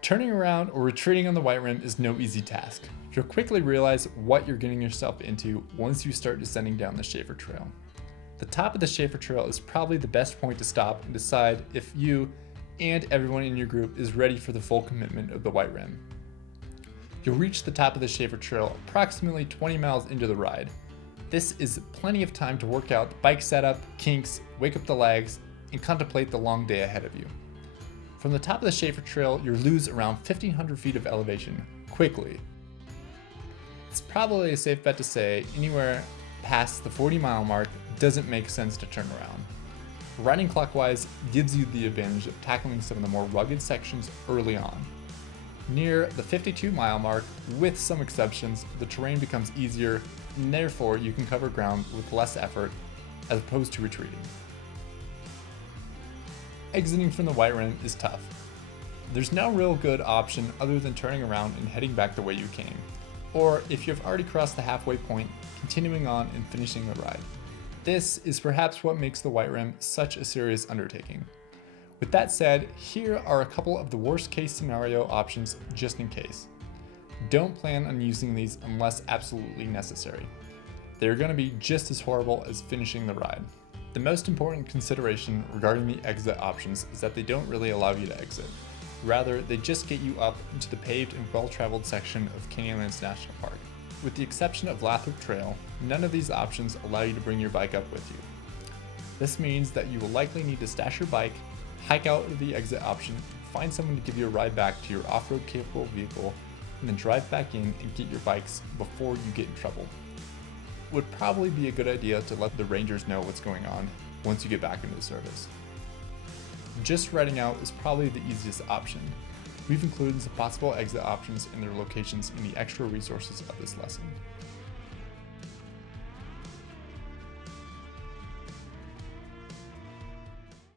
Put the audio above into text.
Turning around or retreating on the White Rim is no easy task. You'll quickly realize what you're getting yourself into once you start descending down the Schaefer Trail. The top of the Schaefer Trail is probably the best point to stop and decide if you and everyone in your group is ready for the full commitment of the White Rim. You'll reach the top of the Schaefer Trail approximately 20 miles into the ride. This is plenty of time to work out the bike setup, kinks, wake up the legs, and contemplate the long day ahead of you. From the top of the Schaefer Trail, you'll lose around 1,500 feet of elevation quickly. It's probably a safe bet to say anywhere past the 40-mile mark doesn't make sense to turn around. Riding clockwise gives you the advantage of tackling some of the more rugged sections early on. Near the 52-mile mark, with some exceptions, the terrain becomes easier, and therefore you can cover ground with less effort as opposed to retreating. Exiting from the White Rim is tough. There's no real good option other than turning around and heading back the way you came, or if you've already crossed the halfway point, continuing on and finishing the ride. This is perhaps what makes the White Rim such a serious undertaking. With that said, here are a couple of the worst case scenario options just in case. Don't plan on using these unless absolutely necessary. They're going to be just as horrible as finishing the ride. The most important consideration regarding the exit options is that they don't really allow you to exit. Rather, they just get you up into the paved and well-traveled section of Canyonlands National Park. With the exception of Lathrop Trail, none of these options allow you to bring your bike up with you. This means that you will likely need to stash your bike, hike out of the exit option, find someone to give you a ride back to your off-road capable vehicle, and then drive back in and get your bikes before you get in trouble. It would probably be a good idea to let the rangers know what's going on once you get back into the service. Just riding out is probably the easiest option. We've included some possible exit options and their locations in the extra resources of this lesson.